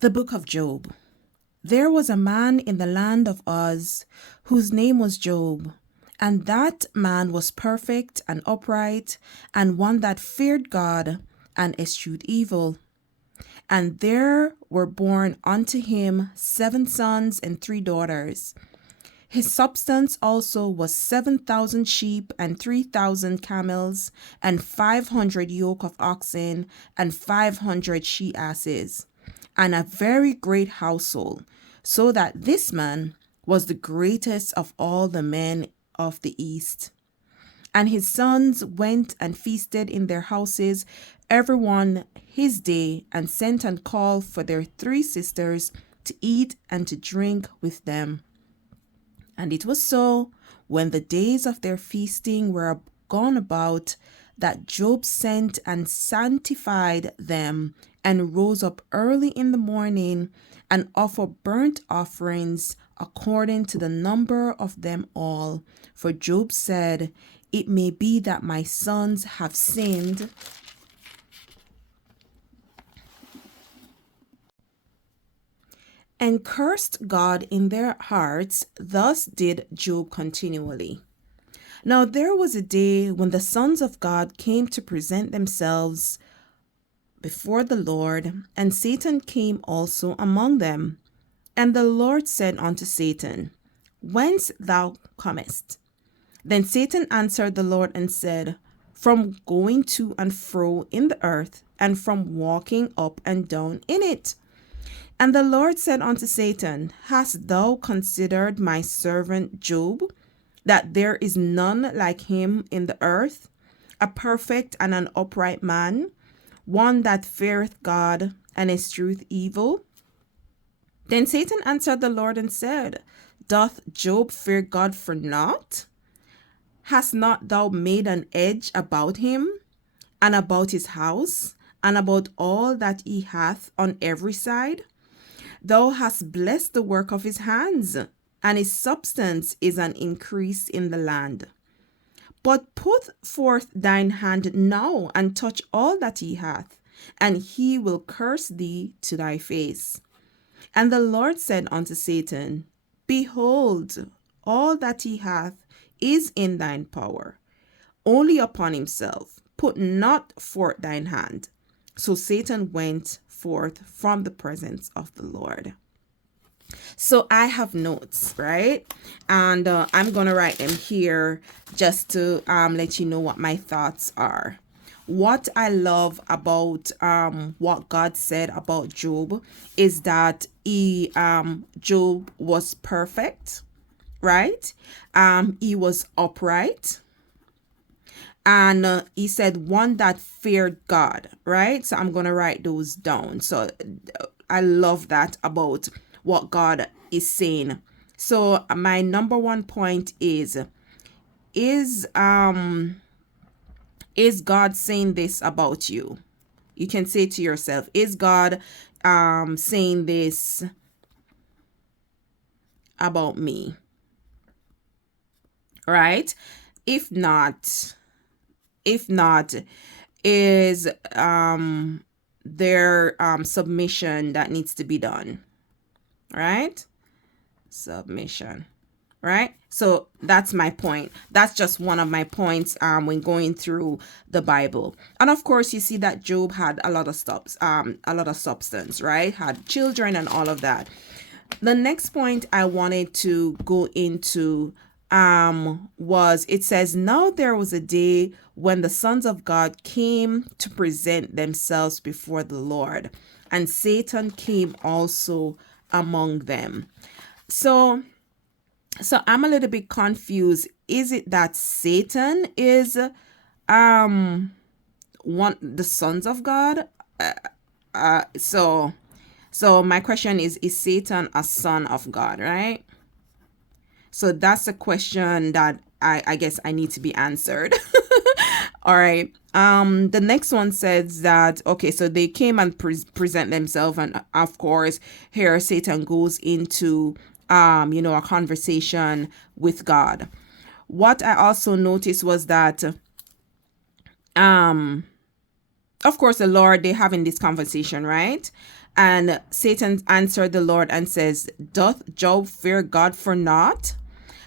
The book of Job. There was a man in the land of Uz whose name was Job, and that man was perfect and upright, and one that feared God and eschewed evil. And there were born unto him 7 sons and 3 daughters. His substance also was 7,000 sheep and 3,000 camels, and 500 yoke of oxen, and 500 she asses, and a very great household, so that this man was the greatest of all the men of the east. And his sons went and feasted in their houses, every one his day, and sent and called for their 3 sisters to eat and to drink with them. And it was so, when the days of their feasting were gone about, that Job sent and sanctified them, and rose up early in the morning, and offered burnt offerings according to the number of them all. For Job said, "It may be that my sons have sinned, and cursed God in their hearts." Thus did Job continually. Now there was a day when the sons of God came to present themselves before the Lord, and Satan came also among them. And the Lord said unto Satan, "Whence thou comest?" Then Satan answered the Lord and said, "From going to and fro in the earth, and from walking up and down in it." And the Lord said unto Satan, "Hast thou considered my servant Job, that there is none like him in the earth, a perfect and an upright man, one that feareth God and escheweth evil?" Then Satan answered the Lord and said, "Doth Job fear God for naught? Hast not thou made an edge about him, and about his house, and about all that he hath on every side? Thou hast blessed the work of his hands, and his substance is an increase in the land. But put forth thine hand now, and touch all that he hath, and he will curse thee to thy face." And the Lord said unto Satan, "Behold, all that he hath is in thine power, only upon himself put not forth thine hand." So Satan went forth from the presence of the Lord. So I have notes, right? And I'm going to write them here just to let you know what my thoughts are. What I love about what God said about Job is that Job was perfect, right? He was upright. And he said one that feared God, right? So I'm going to write those down. So I love that about what God is saying. So my number 1 point is God saying this about you? You can say to yourself, is God saying this about me? Right? If not, is there submission that needs to be done? Right? Submission. Right? So that's my point. That's just one of my points when going through the Bible. And of course, you see that Job had a lot of substance, right? Had children and all of that. The next point I wanted to go into was, it says, "Now there was a day when the sons of God came to present themselves before the Lord, and Satan came also among them." So I'm a little bit confused. Is it that Satan is the sons of God? So my question is Satan a son of God, right? So that's a question that I guess I need to be answered. All right. The next one says that, okay, so they came and present themselves, and of course here Satan goes into a conversation with God. What I also noticed was that of course, the Lord, they having this conversation, right? And Satan answered the Lord and says, doth Job fear God for naught?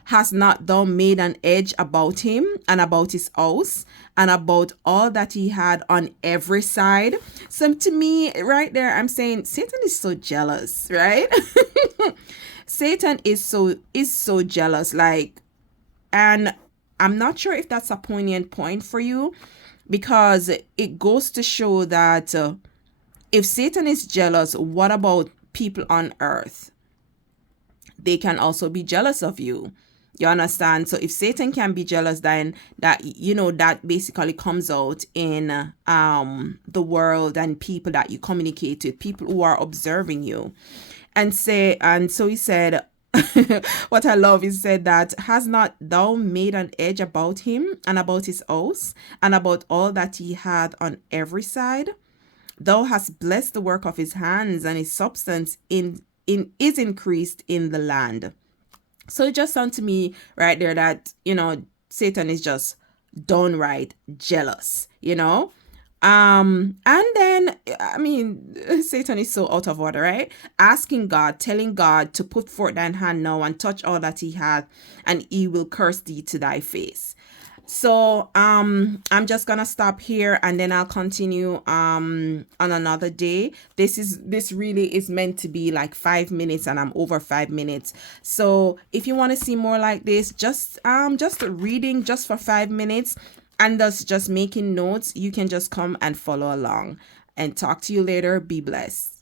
Has not thou made an edge about him and about his house and about all that he had on every side? So to me, right there, I'm saying Satan is so jealous, right? Satan is so jealous, like, and I'm not sure if that's a poignant point for you, because it goes to show that if Satan is jealous, what about people on earth? They can also be jealous of you. You understand? So if Satan can be jealous, then that basically comes out in the world and people that you communicate with, people who are observing you. And so he said, what I love is said that, has not thou made an edge about him and about his house and about all that he had on every side? Thou hast blessed the work of his hands, and his substance is increased in the land. So it just sounds to me right there that, Satan is just downright jealous. And then, I mean, Satan is so out of order, right? Asking God, telling God to put forth thine hand now and touch all that he hath, and he will curse thee to thy face. So I'm just gonna stop here, and then I'll continue on another day. This really is meant to be like 5 minutes, and I'm over 5 minutes. So if you want to see more like this, just reading just for 5 minutes and thus just making notes, you can just come and follow along. And talk to you later. Be blessed.